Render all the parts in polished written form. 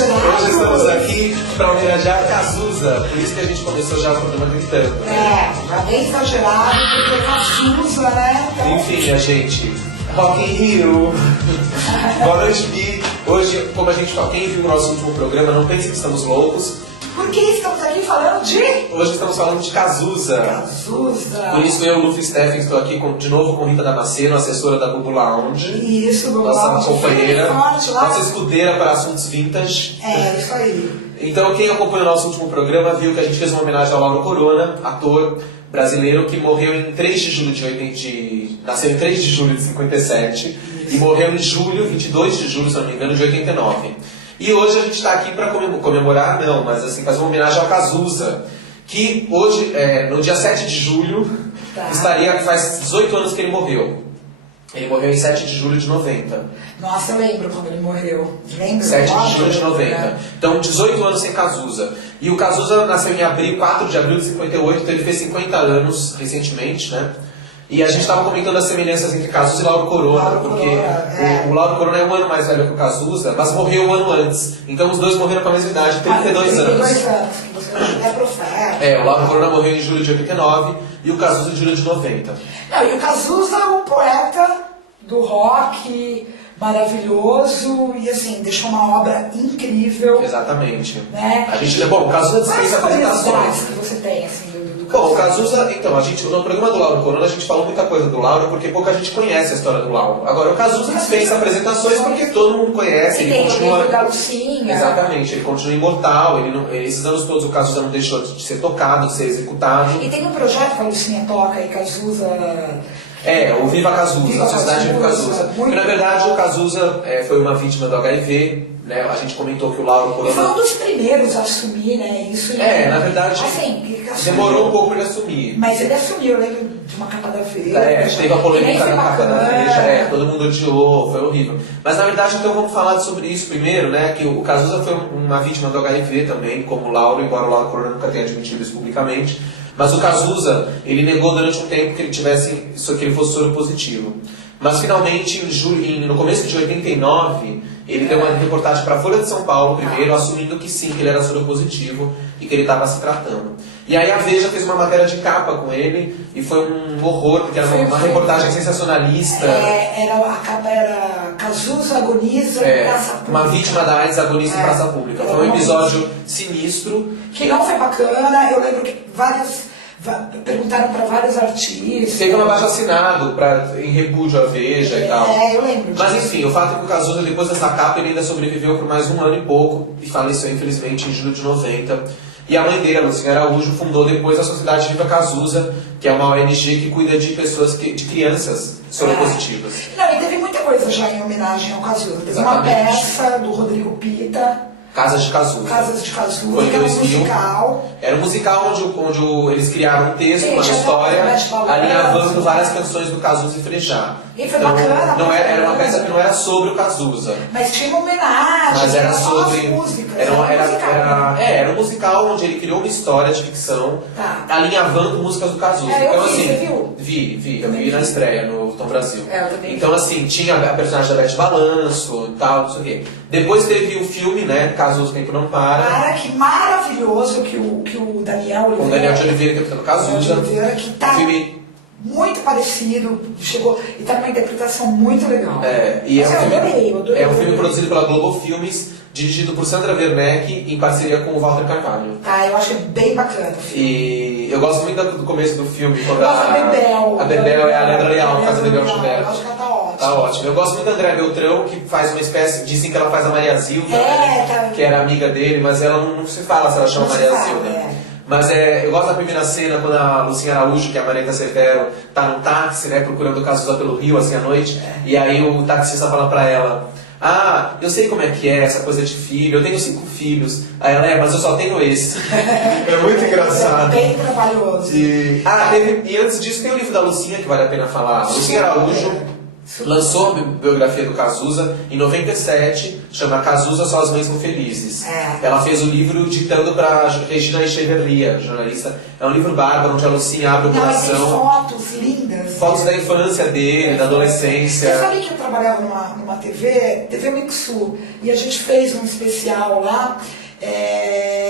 exagerados. Hoje estamos aqui para homenagear Cazuza, por isso que a gente começou já o programa gritando. Já bem exagerado, porque Cazuza, né? Então... Enfim, minha gente, Rock in Rio. Boa noite, Bi. Hoje, como a gente fala, quem viu o nosso último programa, não pense que estamos loucos. Por que estamos aqui falando de... Hoje estamos falando de Cazuza. Cazuza. Por isso eu, Luffy Steffen, estou aqui de novo com Rita Damasceno, assessora da Bubu Lounge. Isso, Bubu Nossa Lounge. companheira, Forte, lá. nossa escudeira para assuntos vintage. É, isso aí. Então, quem acompanhou o nosso último programa viu que a gente fez uma homenagem ao Lauro Corona, ator brasileiro que morreu em 3 de julho nasceu em 3 de julho de 57 e morreu em julho, 22 de julho, se não me engano, de 89. E hoje a gente está aqui para comemorar, não, mas assim, fazer uma homenagem ao Cazuza, que hoje, no dia 7 de julho, faz 18 anos que ele morreu. Ele morreu em 7 de julho de 90. Nossa, eu lembro quando ele morreu. Lembro? 7 de julho de 90. Né? Então, 18 anos sem Cazuza. E o Cazuza nasceu em abril, 4 de abril de 58, então ele fez 50 anos recentemente, né? E a gente estava comentando as semelhanças entre Cazuza e Lauro Corona, porque o Lauro Corona é um ano mais velho que o Cazuza, mas morreu um ano antes. Então os dois morreram com a mesma idade, 32 anos. 32 anos, que você é profeta. O Lauro Corona morreu em julho de 89 e o Cazuza em julho de 90. Não, e o Cazuza é um poeta do rock maravilhoso e assim, deixou uma obra incrível. Exatamente. Né? A gente, bom, o Cazuza dispensa apresentações. Que você tem, assim, do Bom, o Cazuza, então, no programa do Lauro Corona a gente falou muita coisa do Lauro porque pouca gente conhece a história do Lauro. Agora, o Cazuza dispensa apresentações porque todo mundo conhece, ele continua... da Lucinha. Exatamente, ele continua imortal, esses anos todos o Cazuza não deixou de ser tocado, de ser executado. E tem um projeto que a Lucinha toca e Cazuza... O Viva Cazuza, a Sociedade Viva Cazuza. Porque, na verdade, o Cazuza foi uma vítima do HIV, né? A gente comentou que o Lauro Corona... Foi um dos primeiros a assumir, né? Isso, na verdade, assim, demorou um pouco para ele assumir. Mas ele assumiu, eu lembro de uma capa da Veja. Teve a polêmica na capa da Veja, todo mundo odiou, foi horrível. Mas, na verdade, então vamos falar sobre isso primeiro, né? Que o Cazuza foi uma vítima do HIV também, como o Lauro, embora o Lauro Corona nunca tenha admitido isso publicamente. Mas o Cazuza, ele negou durante um tempo que ele fosse soro positivo. Mas finalmente, no começo de 89, ele deu uma reportagem para a Folha de São Paulo primeiro, assumindo que sim, que ele era soro positivo e que ele estava se tratando. E aí a Veja fez uma matéria de capa com ele e foi um horror, porque era uma reportagem sensacionalista. A capa era Cazuza agoniza em praça pública. Uma vítima da AIDS agoniza em praça pública. Foi um episódio sinistro. Que não foi bacana, eu lembro que perguntaram para vários artistas. Teve um abaixo-assinado em repúdio à Veja e tal. Eu lembro disso. Mas enfim, o fato é que o Cazuza, depois dessa capa, ele ainda sobreviveu por mais um ano e pouco e faleceu, infelizmente, em julho de 90. E a mãe dele, a Lucinha Araújo, fundou depois a Sociedade Viva Cazuza, que é uma ONG que cuida de pessoas, de crianças soropositivas. Não, e teve muita coisa já em homenagem ao Cazuza. Teve uma peça do Rodrigo Pita, Casas de Cazuza. Casas de Cazuza, foi em que era um 2000. Musical. Era um musical onde eles criaram um texto, uma história, alinhavando várias canções do Cazuza e Frejá. E foi bacana. Era uma peça que não era sobre o Cazuza. Mas tinha uma homenagem. Mas era sobre... músicas. Era um musical onde ele criou uma história de ficção, alinhavando músicas do Cazuza. Então, assim, você viu? Eu vi na estreia no Tom Brasil. Eu também. Então, assim, tinha a personagem da Beth Balanço e tal, não sei o quê. Depois teve o filme, né? Cazuza, o Tempo Não Para. Cara, que maravilhoso que o Daniel Oliveira... Com o Daniel de Oliveira interpretando Cazuza. Que tá muito parecido, e tá numa interpretação muito legal. É um filme produzido pela Globo Filmes, dirigido por Sandra Werneck, em parceria com o Walter Carvalho. Eu achei bem bacana o filme. E eu gosto muito do começo do filme, quando a Bebel é a Leandra Leal, que faz a Bebel Gilberto. Eu acho que ela tá ótima. Tá ótimo. Eu gosto muito da Andréa Beltrão, que faz uma espécie, dizem que ela faz a Maria Zilda, que era amiga dele, mas ela não se fala se ela chama Maria Zilda. Mas eu gosto da primeira cena, quando a Lucinha Araújo, que é a Marita Severo, tá no táxi, né, procurando o Cazuza pelo Rio, assim, à noite, e aí o taxista fala pra ela: eu sei como é que é essa coisa de filho, eu tenho 5 filhos. Aí ela, mas eu só tenho esse. É muito engraçado. Bem trabalhoso. E antes disso tem o livro da Lucinha, que vale a pena falar. Lucinha Araújo lançou a biografia do Cazuza em 97, chama Cazuza, Só as Mães São Felizes. Ela fez o livro ditando para Regina Echeverria, jornalista. É um livro bárbaro, onde a Lucinha abre o coração. Tem fotos lindas. fotos da infância dele, da adolescência. Você sabe que eu trabalhava numa TV Mixu, e a gente fez um especial lá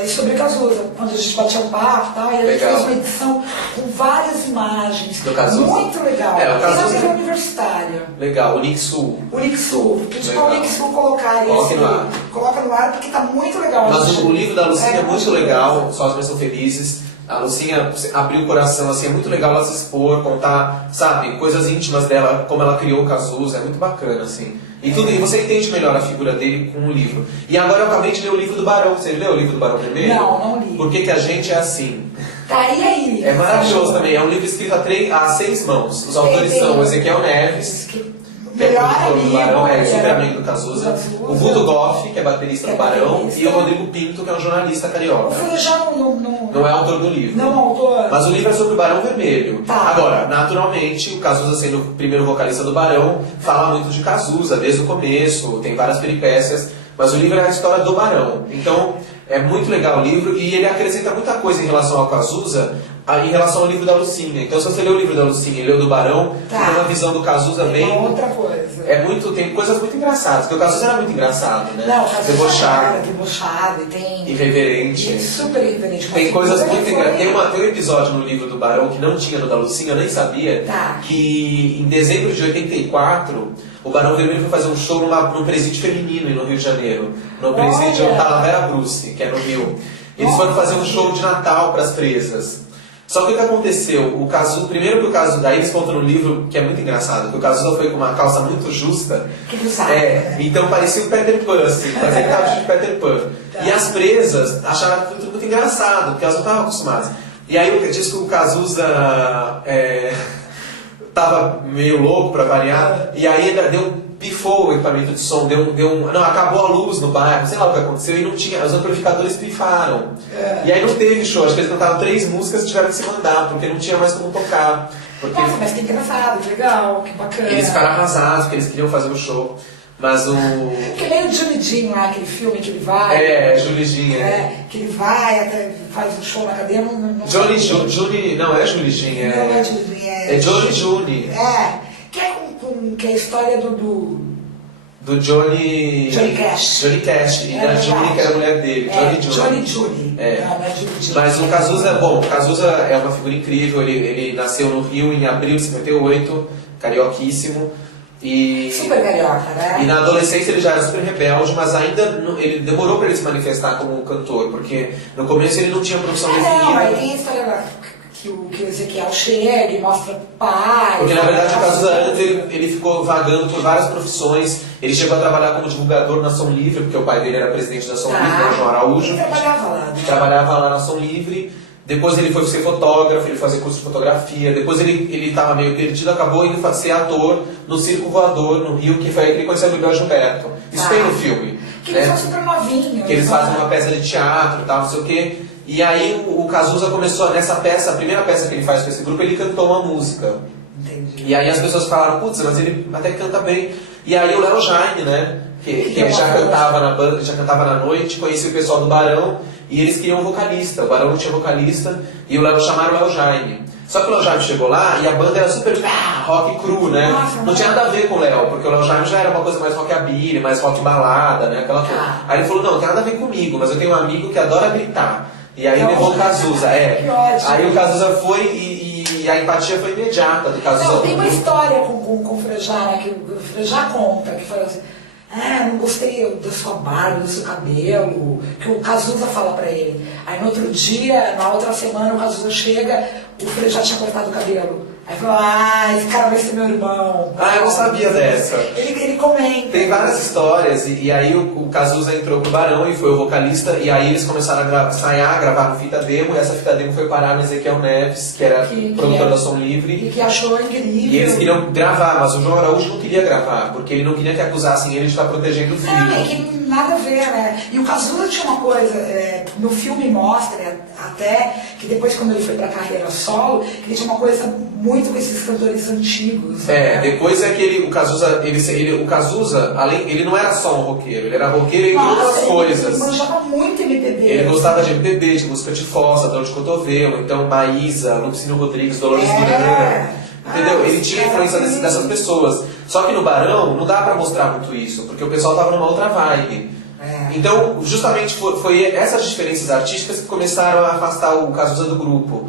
sobre Cazuza, onde a gente batia um papo e tal, e a gente fez uma edição com várias imagens. Do Cazuza. Muito legal. O Cazuza... E na TV universitária. Legal, o Nixu. O Nixu. Pedir para o Nixu colocar Coloque no ar. Coloca no ar porque tá muito legal. Mas o livro da Lucinha é muito legal, Só as Mães São Felizes. A Lucinha abriu o coração, assim, é muito legal ela se expor, contar, sabe, coisas íntimas dela, como ela criou o Cazuza, é muito bacana, assim. E você entende melhor a figura dele com o livro. E agora eu acabei de ler o livro do Barão. Você leu o livro do Barão Vermelho? Não li. Por que a gente é assim? Tá, e aí? É maravilhoso também, é um livro escrito a 6 mãos. Os autores são o Ezequiel Neves, que é produtor do Barão, super amigo do Cazuza, o Vudo Goff, que é baterista do Barão, e o Rodrigo Pinto, que é um jornalista carioca. O Frejá não é autor do livro. Não é autor. Mas o livro é sobre o Barão Vermelho. Tá. Agora, naturalmente, o Cazuza sendo o primeiro vocalista do Barão, fala muito de Cazuza desde o começo, tem várias peripécias, mas o livro é a história do Barão. Então, é muito legal o livro e ele acrescenta muita coisa em relação ao Cazuza, em relação ao livro da Lucinha. Então, se você leu o livro da Lucinha e leu do Barão, tem uma visão do Cazuza tem bem... outra coisa. Tem coisas muito engraçadas, porque o Cazuza era muito engraçado, né? Não, o Cazuza era debochado e tem... irreverente. Super irreverente. Tem coisas muito engraçadas. Tem um episódio no livro do Barão que não tinha no da Lucinha, eu nem sabia, que em dezembro de 84, o Barão Vermelho foi fazer um show num presídio feminino no Rio de Janeiro. No presídio Talavera Bruce, que é no Rio. Eles foram fazer um show de Natal para as presas. Só que o que aconteceu? Primeiro que o Cazuza, daí eles contam no livro, que é muito engraçado, que o Cazuza foi com uma calça muito justa. Então parecia o Peter Pan, assim, parecia que estava de Peter Pan. E as presas acharam tudo muito engraçado, porque elas não estavam acostumadas. E aí diz que o Cazuza tava meio louco pra variar, e aí pifou o equipamento de som, acabou a luz no bairro, sei lá o que aconteceu, e não tinha, os amplificadores pifaram. E aí não teve show, acho que eles cantaram 3 músicas e tiveram que se mandar, porque não tinha mais como tocar. Nossa, mas que engraçado, que legal, que bacana. Eles ficaram arrasados, porque eles queriam fazer o show. Mas o... Que nem o Julie Jean lá, aquele filme que ele vai... Julie Jean, que ele vai, até faz um show na cadeia, não não é Julie Jean, não é Julie Jean, é Johnny June. Que é a história do Johnny Cash. Johnny Cash, e da Julie, que era a mulher dele, Johnny June. Mas o Cazuza, o Cazuza é uma figura incrível, ele nasceu no Rio em abril de 58, carioquíssimo. Super carioca, né? E na adolescência ele já era super rebelde, mas ainda ele demorou para ele se manifestar como cantor, porque no começo ele não tinha profissão definida. Não, aí tem a história que o Ezequiel chega e mostra o pai. Porque na verdade o Cazuza antes ele ficou vagando por várias profissões. Ele chegou a trabalhar como divulgador na Som Livre, porque o pai dele era presidente da Som Livre, o João Araújo. Ele trabalhava lá. Né? Trabalhava lá na Som Livre. Depois ele foi ser fotógrafo, ele fazia curso de fotografia. Depois ele estava meio perdido, acabou indo ser ator no Circo Voador, no Rio, que foi aí que ele conheceu o Miguel Gilberto. Isso tem no filme. Que eles são super novinhos. Que eles fazem uma peça de teatro e tal, não sei o quê. E aí o Cazuza começou, nessa peça, a primeira peça que ele faz com esse grupo, ele cantou uma música. Entendi. E aí as pessoas falaram, putz, mas ele até canta bem. E aí o Léo Jaime, né, que ele já cantava na banda, já cantava na noite, conhecia o pessoal do Barão, e eles queriam um vocalista. O Barão não tinha vocalista, e chamaram o Léo Jaime. Só que o Léo Jaime chegou lá e a banda era super rock cru, né? Nossa, não tinha nada a ver com o Léo, porque o Léo Jaime já era uma coisa mais rockabilly, mais rock balada, né? Aquela coisa. Aí ele falou, não tem nada a ver comigo, mas eu tenho um amigo que adora gritar. E aí levou o Cazuza, Aí o Cazuza foi e a empatia foi imediata do Cazuza. Não, tem uma história com o Frejá, né, que o Frejá conta, que fala assim, não gostei da sua barba, do seu cabelo, que o Cazuza fala pra ele. Aí no outro dia, na outra semana, o Cazuza chega, o Frejá tinha cortado o cabelo. Aí falou, esse cara vai ser meu irmão. Eu não sabia dessa. Ele comenta. Tem várias histórias, e aí o Cazuza entrou pro Barão e foi o vocalista, e aí eles começaram a ensaiar, gravar fita demo, e essa fita demo foi parar no Ezequiel Neves, que era produtor da Som Livre. E que achou incrível. E eles queriam gravar, mas o João Araújo não queria gravar, porque ele não queria que acusassem ele de estar protegendo o filho. É que nada a ver, né? E o Cazuza tinha uma coisa, no filme mostra até que depois quando ele foi pra carreira solo, que ele tinha uma coisa muito com esses cantores antigos. Depois é que o Cazuza, ele não era só um roqueiro, ele era roqueiro entre outras coisas. Ele manjava muito MPB. Ele gostava de MPB, de música de fossa, dor de cotovelo, então Maísa, Lupicínio Rodrigues, Dolores Duran. Entendeu? Ele tinha influência dessas pessoas. Só que no Barão não dá pra mostrar muito isso, porque o pessoal tava numa outra vibe. Então, justamente foi essas diferenças artísticas que começaram a afastar o Cazuza do grupo.